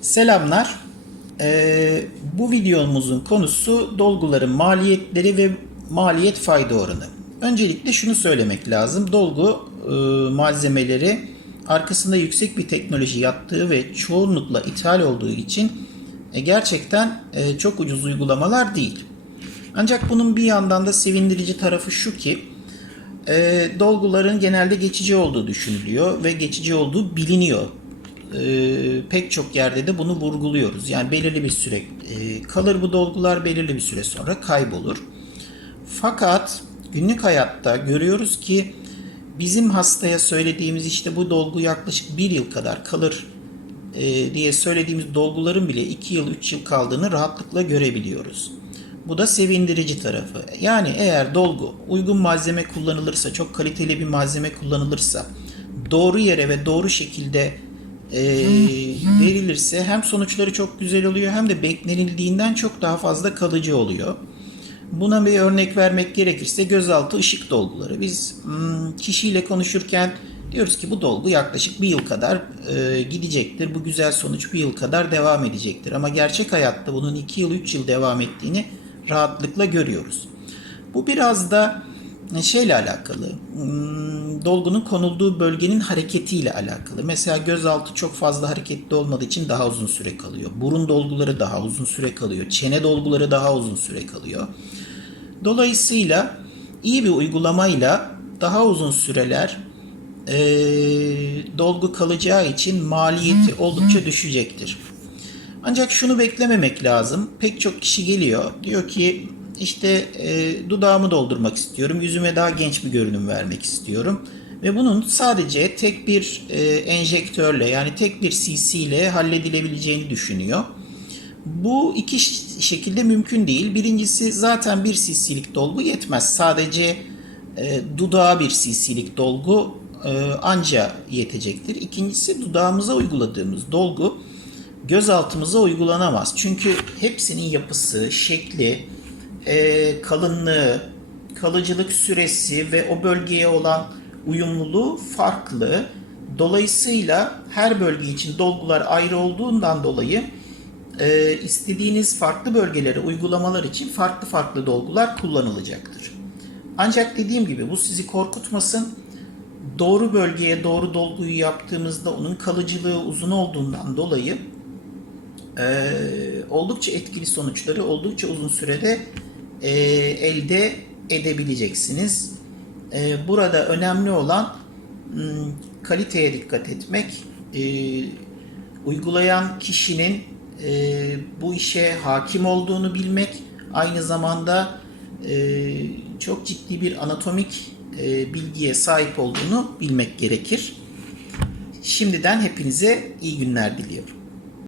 Selamlar. Ee, bu videomuzun konusu dolguların maliyetleri ve maliyet fayda oranı. Öncelikle şunu söylemek lazım. Dolgu e, malzemeleri arkasında yüksek bir teknoloji yattığı ve çoğunlukla ithal olduğu için e, gerçekten e, çok ucuz uygulamalar değil. Ancak bunun bir yandan da sevindirici tarafı şu ki e, dolguların genelde geçici olduğu düşünülüyor ve geçici olduğu biliniyor. E, pek çok yerde de bunu vurguluyoruz. Yani belirli bir süre e, kalır bu dolgular belirli bir süre sonra kaybolur. Fakat günlük hayatta görüyoruz ki bizim hastaya söylediğimiz işte bu dolgu yaklaşık bir yıl kadar kalır e, diye söylediğimiz dolguların bile 2 yıl 3 yıl kaldığını rahatlıkla görebiliyoruz. Bu da sevindirici tarafı. Yani eğer dolgu uygun malzeme kullanılırsa, çok kaliteli bir malzeme kullanılırsa, doğru yere ve doğru şekilde e, verilirse hem sonuçları çok güzel oluyor hem de beklenildiğinden çok daha fazla kalıcı oluyor. Buna bir örnek vermek gerekirse gözaltı ışık dolguları. Biz hmm, kişiyle konuşurken diyoruz ki bu dolgu yaklaşık bir yıl kadar e, gidecektir. Bu güzel sonuç bir yıl kadar devam edecektir. Ama gerçek hayatta bunun iki yıl, üç yıl devam ettiğini rahatlıkla görüyoruz. Bu biraz da şeyle alakalı. Dolgunun konulduğu bölgenin hareketiyle alakalı. Mesela gözaltı çok fazla hareketli olmadığı için daha uzun süre kalıyor. Burun dolguları daha uzun süre kalıyor. Çene dolguları daha uzun süre kalıyor. Dolayısıyla iyi bir uygulamayla daha uzun süreler e, dolgu kalacağı için maliyeti oldukça düşecektir. Ancak şunu beklememek lazım. Pek çok kişi geliyor. Diyor ki işte e, dudağımı doldurmak istiyorum. Yüzüme daha genç bir görünüm vermek istiyorum. Ve bunun sadece tek bir e, enjektörle yani tek bir CC ile halledilebileceğini düşünüyor. Bu iki şekilde mümkün değil. Birincisi zaten bir cc'lik dolgu yetmez. Sadece e, dudağa bir cc'lik dolgu e, anca yetecektir. İkincisi dudağımıza uyguladığımız dolgu gözaltımıza uygulanamaz. Çünkü hepsinin yapısı, şekli, e, kalınlığı, kalıcılık süresi ve o bölgeye olan uyumluluğu farklı. Dolayısıyla her bölge için dolgular ayrı olduğundan dolayı e, istediğiniz farklı bölgelere uygulamalar için farklı farklı dolgular kullanılacaktır. Ancak dediğim gibi bu sizi korkutmasın. Doğru bölgeye doğru dolguyu yaptığımızda onun kalıcılığı uzun olduğundan dolayı e, oldukça etkili sonuçları oldukça uzun sürede e, elde edebileceksiniz. E, burada önemli olan m, kaliteye dikkat etmek, e, uygulayan kişinin e, bu işe hakim olduğunu bilmek, aynı zamanda e, çok ciddi bir anatomik e, bilgiye sahip olduğunu bilmek gerekir. Şimdiden hepinize iyi günler diliyorum.